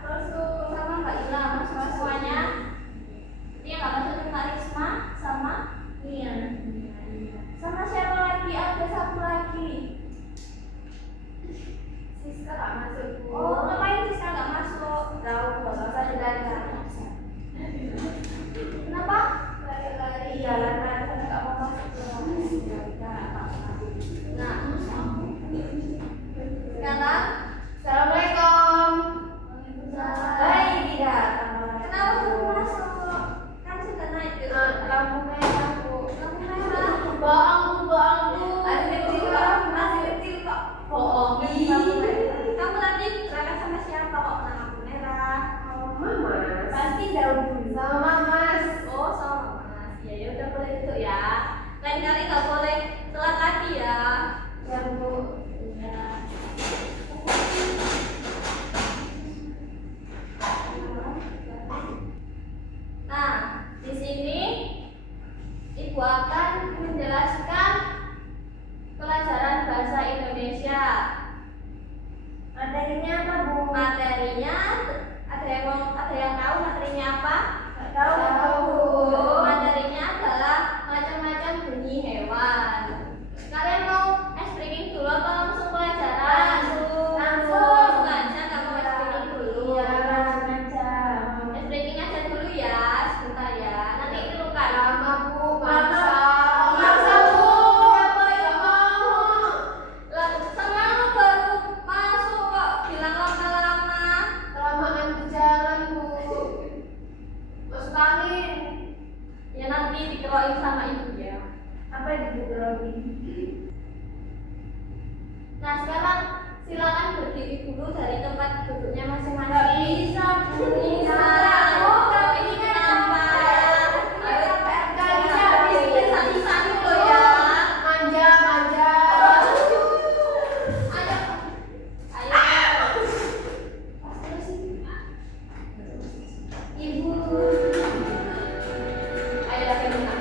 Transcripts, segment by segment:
terus tuh sama Mbak Ila, Mas semuanya. Ini yang nggak masuk cuma Risma sama Nia. Sama siapa lagi? Ada satu lagi. Siska nggak masuk. Oh, ngapain Siska nggak masuk? Tahu, nggak usah dilari-lari. Kenapa? Lari-lari. Iya, lari-lari karena nggak mau masuk. Nah, sekarang Assalamualaikum. Baik, tidak. Kenapa belum masuk? Kan sudah naik ke lampu merah, Bu. Lampu merah. Bohong. Masih kecil kok. Bohong. Kamu tadi berangkat sama siapa kok lampu merah? Mama. Pasti jauh dulu. Sama Mas. Oh, sama Mas. Ya udah boleh duduk ya. Lain kali nggak boleh telat lagi ya. Ya, Bu. Ya. Nah, di sini Ibu akan menjelaskan pelajaran bahasa Indonesia. Materinya apa, Bu? Materinya ada yang tahu materinya apa? Nggak tahu, Bu. Materinya adalah macam-macam bunyi hewan. Kalian mau ice breaking dulu atau langsung pelajaran? Langsung aja kamu ice breaking dulu. Iya, langsung aja. Ice breaking aja dulu ya, sebentar ya. Nanti itu kan. Lama, Bu. Maksa. Maksa, Bu. Ya mau. Lah, semalam baru masuk kok bilang lama-lama. Kelamaan di jalan, Bu. Masuk angin. Ya nanti dikeroin sama ibu ya. Apa yang dibuka Nah sekarang silakan berdiri dulu dari tempat duduknya Nggak masing-masing. bisa, Bu. Bisa. Oh, ini kenapa? Nggak bisa, Bisa dulu ya. Manja. Ayo. Ayo. Ibu. Ayo lagi minta.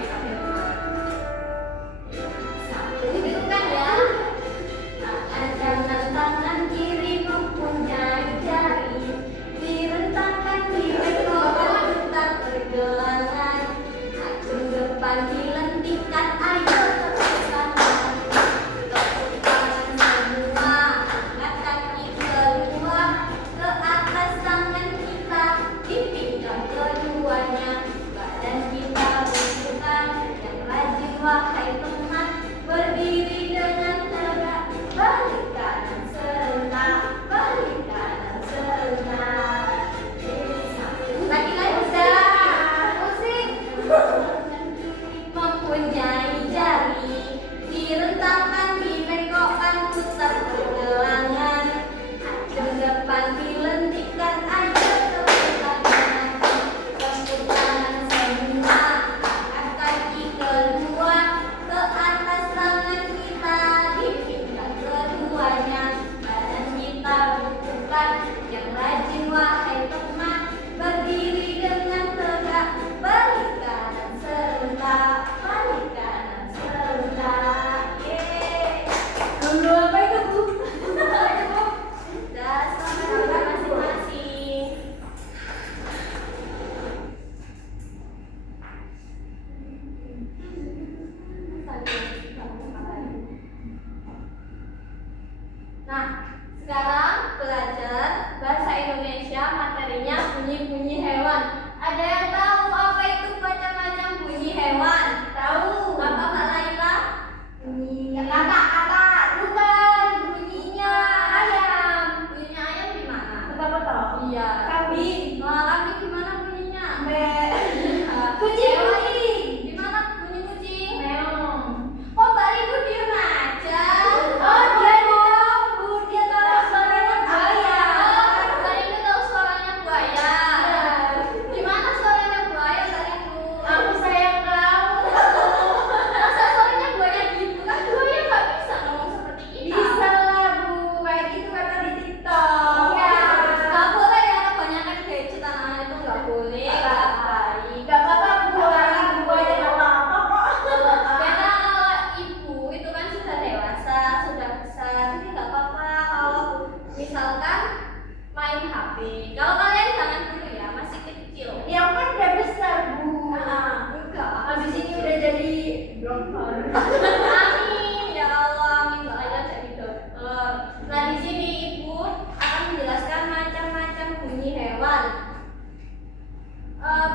Kalau kalian jangan dulu ya, masih kecil. Yang kan udah besar bu. Enggak. Habis ini udah jadi dokter. Amin ya Allah, amin doanya jadi dokter. Nah di sini ibu akan menjelaskan macam-macam bunyi hewan.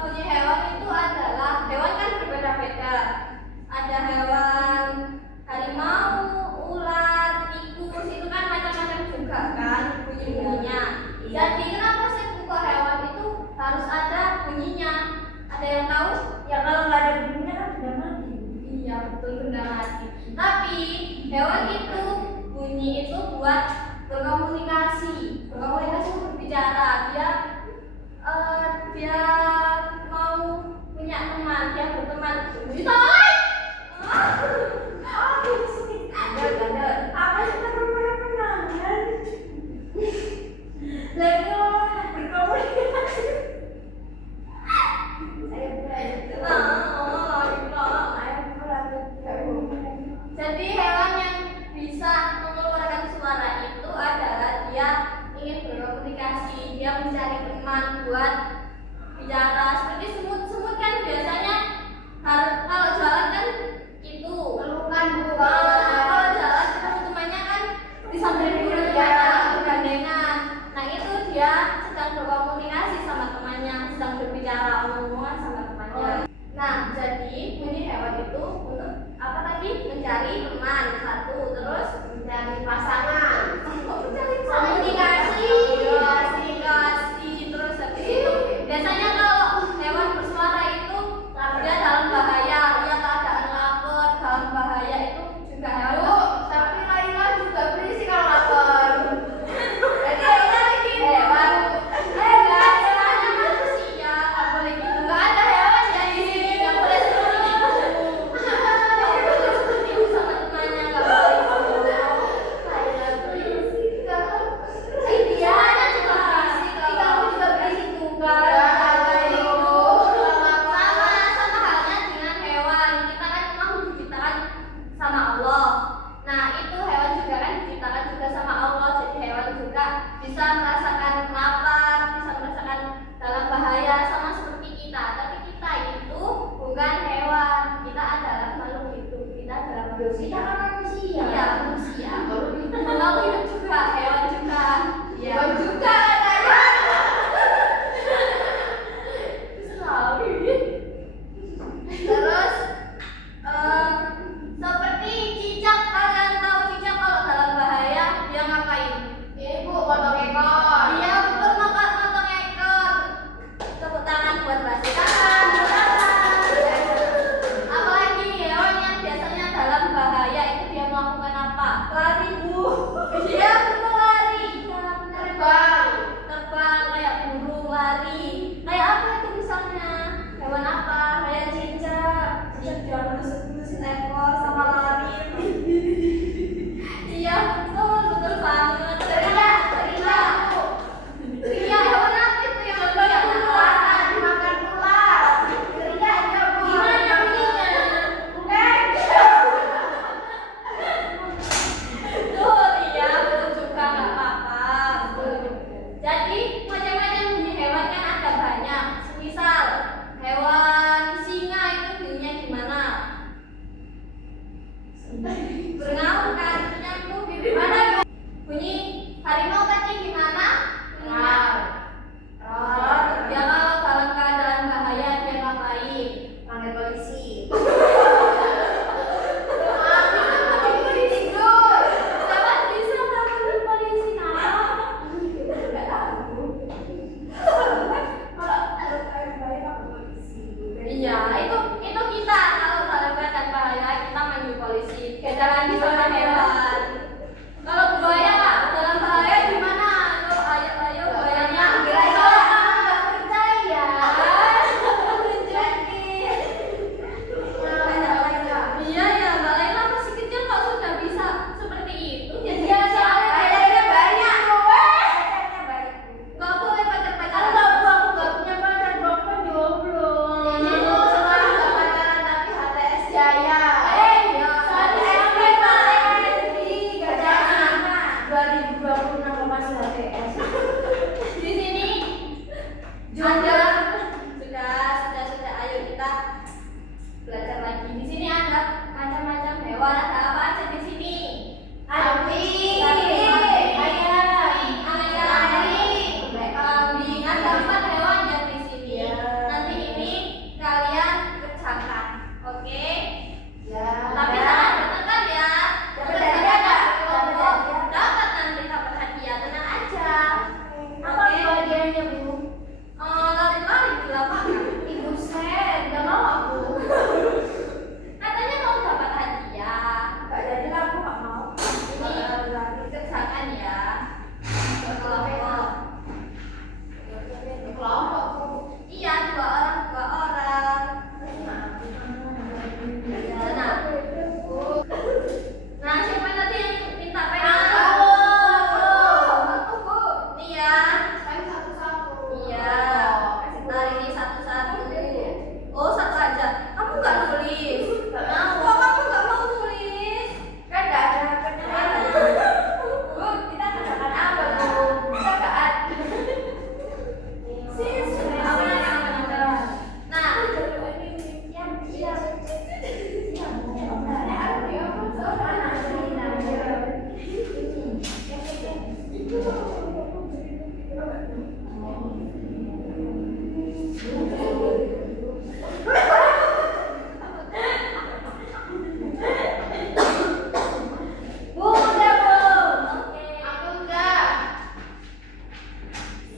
Bunyi hewan itu adalah hewan kan berbeda-beda. Ada hewan harimau, ular, tikus itu kan macam-macam juga kan bunyi-bunyinya. Jadi kenapa sih kok hewan itu harus ada bunyinya? Ada yang tahu? Ya kalau nggak ada bunyinya kan sudah mati. Iya betul benar mati. Tapi hewan itu bunyi itu buat berkomunikasi, berkomunikasi berbicara. Dia mau punya teman, dia berteman. Bisa? Ada. Apa sih penangan? Lagi berkomunikasi. Saya Jadi hewan yang bisa mengeluarkan suara itu adalah dia ingin berkomunikasi, dia mencari teman buat bicara. Seperti semut-semut kan biasanya kalau jalan kan itu pelukan bu. kalau jalan ketemu temannya kan disamperin dulu ya, bergandengan. Nah itu dia sedang berkomunikasi sama temannya, sedang berbicara omong-omongan sama temannya. Nah jadi bunyi hewan itu untuk apa tadi? Mencari teman satu, terus Mencari pasangan. mencari komunikasi, terus habis itu biasanya kalau hewan bersuara itu dia dalam bahaya, dia keadaan lapar, dalam bahaya itu juga hewan. Bu, tapi Laila juga berisik kalau lapar. Jadi Laila lagi hewan. Nggak ada manusia, nggak boleh gitu. Nggak ada hewan Ada. Sudah. Ayo kita belajar lagi. Di sini ada macam-macam hewan. Ada apa aja di sini? Kambing. Ada 4 hewan ya di sini. Nanti ini kalian kerjakan, oke? Tapi jangan bertengkar ya. Dapat nanti dapat hadiah, tenang aja. Oke? Lari-lari di lapangan. Gak mau aku. Katanya mau dapat hadiah. Ini kerjakan ya. Berkelompok. Iya, 2 orang. Nah, siapa tadi yang minta pena? Nih ya. Iya. Tarik ini satu-satu. Oh, satu aja. Kamu nggak nulis? Nah, kok kamu nggak mau nulis? Kan nggak ada kerjaan. Kita kerjakan apa tuh? Kita nggak ada. Nah, Bu, udah Bu. Oke. Aku enggak.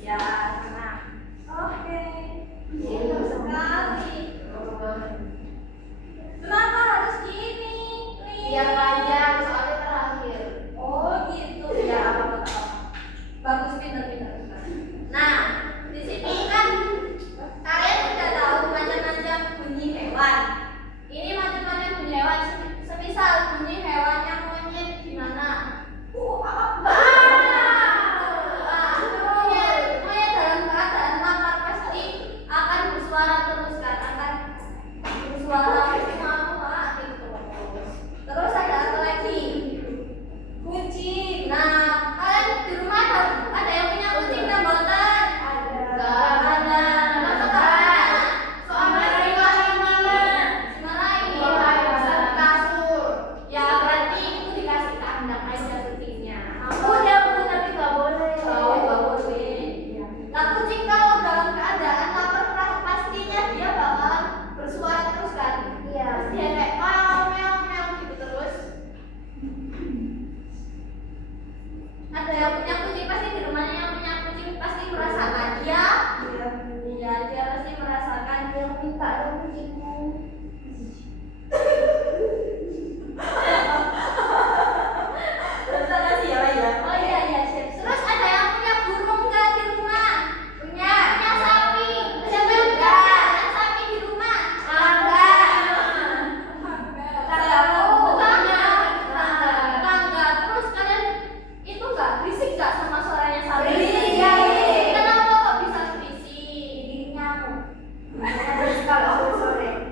Ya, tenang. Oke. Pintar sekali. Kenapa harus gini? Biar panjang soalnya terakhir. Oh gitu ya, apa-apa. Bagus, pintar. Nah, di sini kan kalian udah tahu macam-macam bunyi hewan. Ini macam-macam bunyi hewan. Semisal bunyi hewannya monyet gimana? Monyet dalam keadaan lapar pasti akan bersuara terus kan, akan bersuara gitu. Terus ada apa lagi? Kucing. Nah, kalian di rumah ada yang punya kucing dan boten? Ada. Masuk apa? Soalnya Dimarahin. kasur. Ya berarti itu dikasih kandang aja kucingnya. Udah Bu, tapi nggak boleh. Oh, nggak boleh. Nah, kucing kalau dalam keadaan lapar pastinya dia bakalan bersuara terus kan? Iya. Dia kayak meow gitu terus. Ada yang punya kucing pasti di rumahnya yang punya kucing pasti merasakan ya. Iya, dia pasti merasakan dia minta dong kucingmu. Terima kasih ya. Oh iya siap. Terus ada yang punya burung nggak di rumah? Punya sapi. Siapa yang punya peliharaan sapi di rumah? Tetangga. Terus kalian itu nggak berisik nggak sama suaranya sapi? Berisik. Kenapa kok bisa berisik? Kalau sore.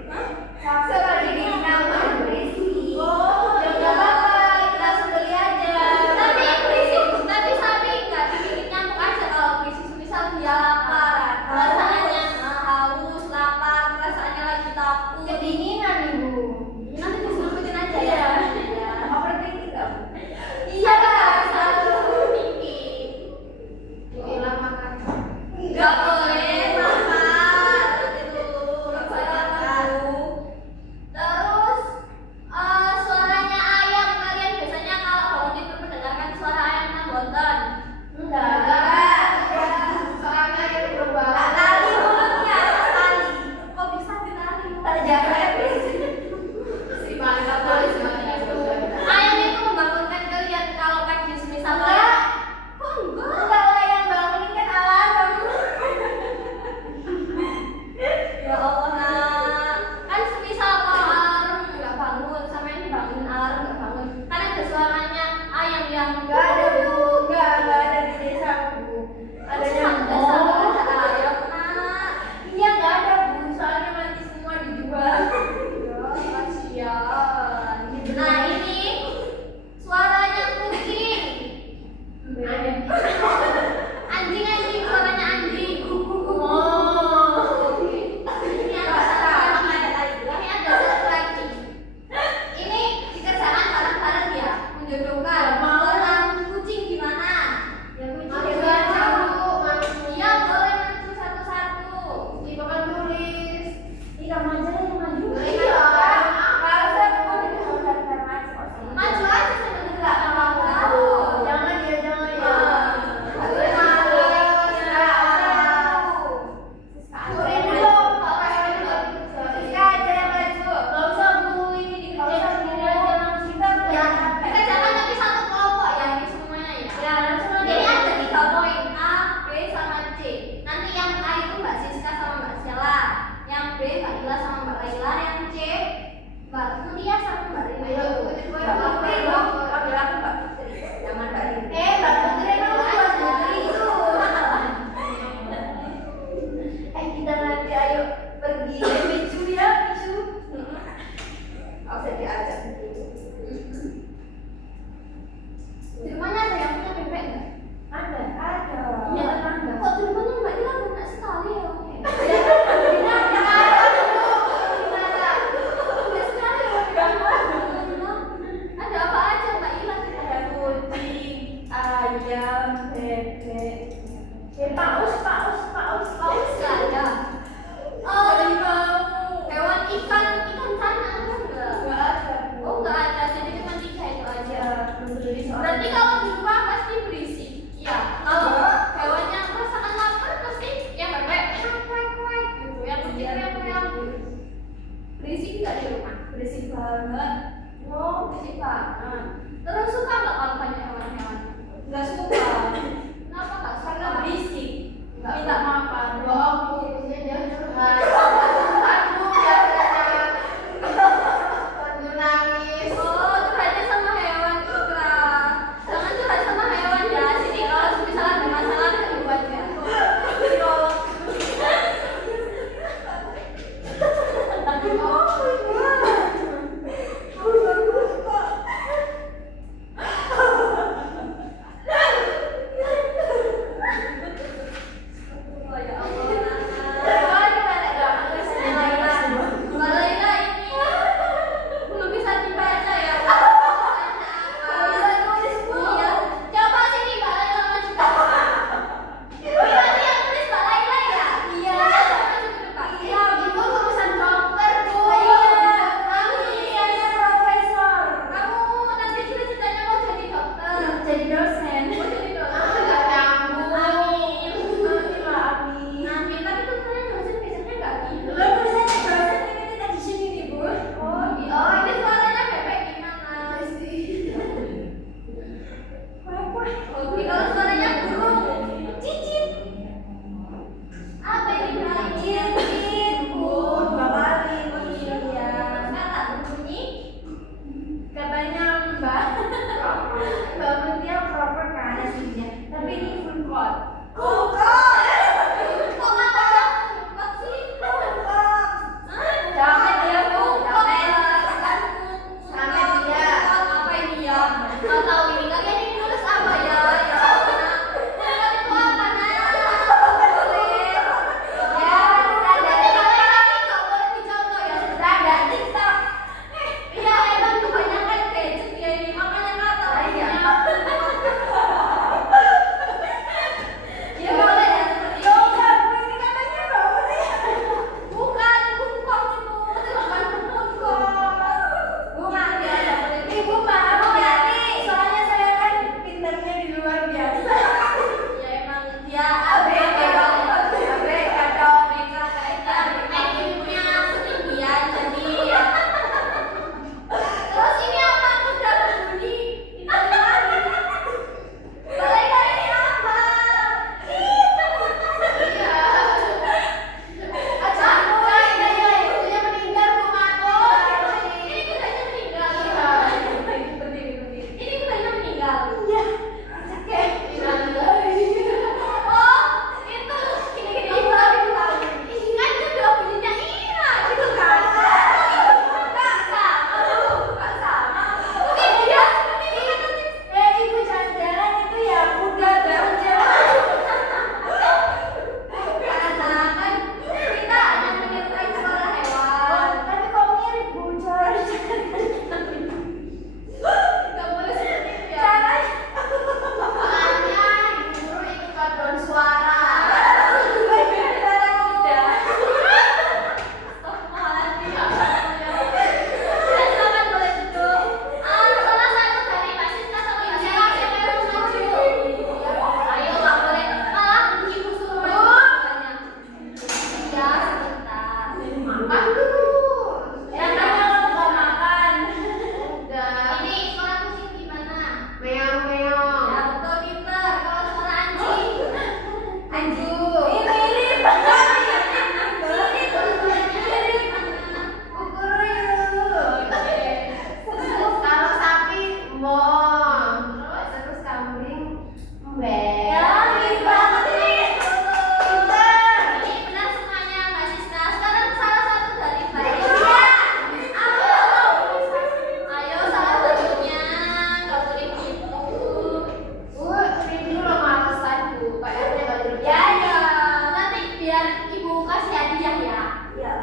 ya.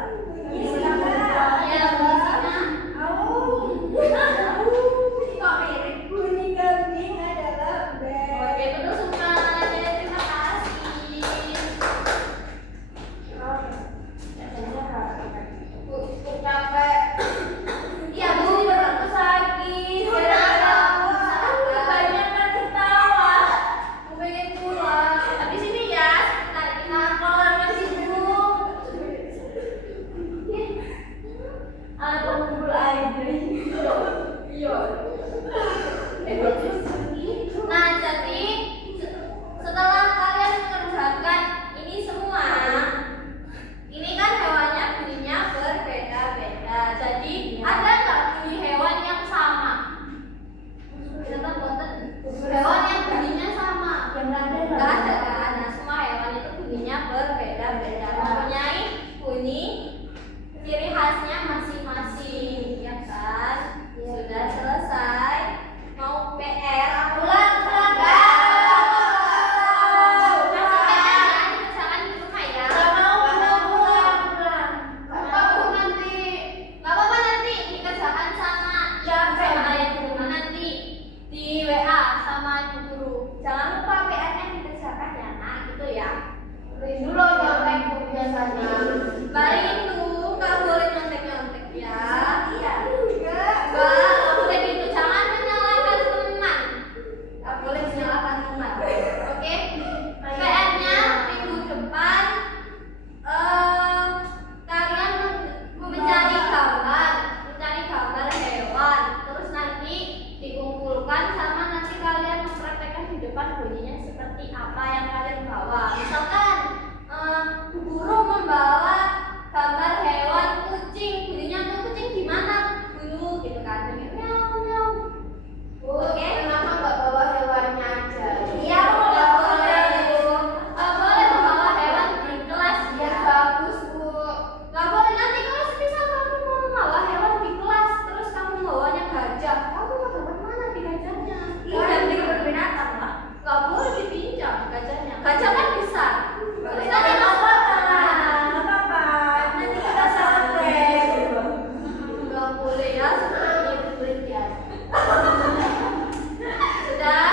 Iya, bunyinya. Kok mirip? Bunyi kambing adalah bel. Oke, terus semuanya terima kasih. Bu, capek. Iya Bu, aku sakit. Kenapa? Kebanyakan ketawa. Aku pengen pulang. Habis ini ya, sebentar kenapa masih sibuk? Aku ngumpul aja. Iya. Nah, jadi setelah kalian mengerjakan ini semua, ini kan hewannya bunyinya berbeda-beda. Jadi ada nggak bunyi hewan yang sama? Kita boten. Hewan yang bunyinya sama. Yang ada Nggak ada kan? Nah, semua hewan itu bunyinya berbeda-beda. Mempunyai bunyi ciri khasnya masing-masing, ya kan? Sudah selesai. Mau PR? Pulang, pulang. Masih PR ya? Dikerjakan di rumah ya. Nggak apa-apa nanti dikerjakan sama ayah di rumah, nanti di WA sama ibu guru. Jangan lupa PR-nya dikerjakan ya, nah gitu ya. Rindu loh nyontek biasanya. Balik itu nggak boleh nyontek-nyontek ya. Iya. Nggak boleh gitu. Jangan menyalahkan teman. Nggak boleh menyalahkan teman. Oke? PR-nya minggu depan kalian mencari gambar hewan. Terus nanti dikumpulkan sama nanti kalian mempraktekkan di depan bunyinya seperti apa yang kalian bawa. Misalkan Bu Guru membawa gambar hewan kucing, bunyinya tuh kucing gimana dulu gitu kan, bunyi miau miau. Oke? Kenapa nggak bawa hewannya aja? Iya, aku nggak boleh. Nggak boleh membawa hewan di kelas Ya ya. bagus Bu. Nggak boleh nanti kalau misal kamu mau membawa hewan di kelas terus kamu bawanya gajah, kamu mau dapat mana di gajahnya? Iya, di kebun binatang, Pak. Nggak boleh dipinjam gajahnya. Gajah kan besar. Terus Nggak nanti mau apa-apa. Nanti kita stres. nggak boleh ya seperti itu belajar. Sudah?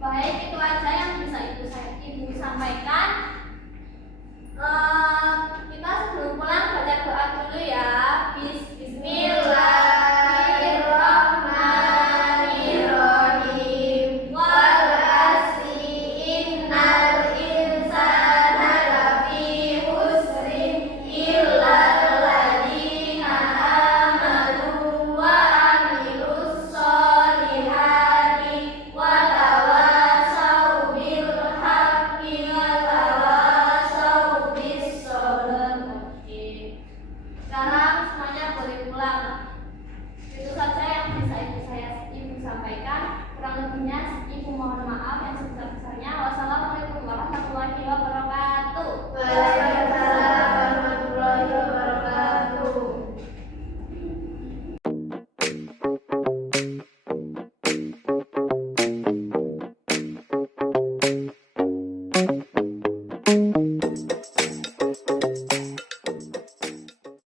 Baik, itu aja yang bisa ibu sampaikan.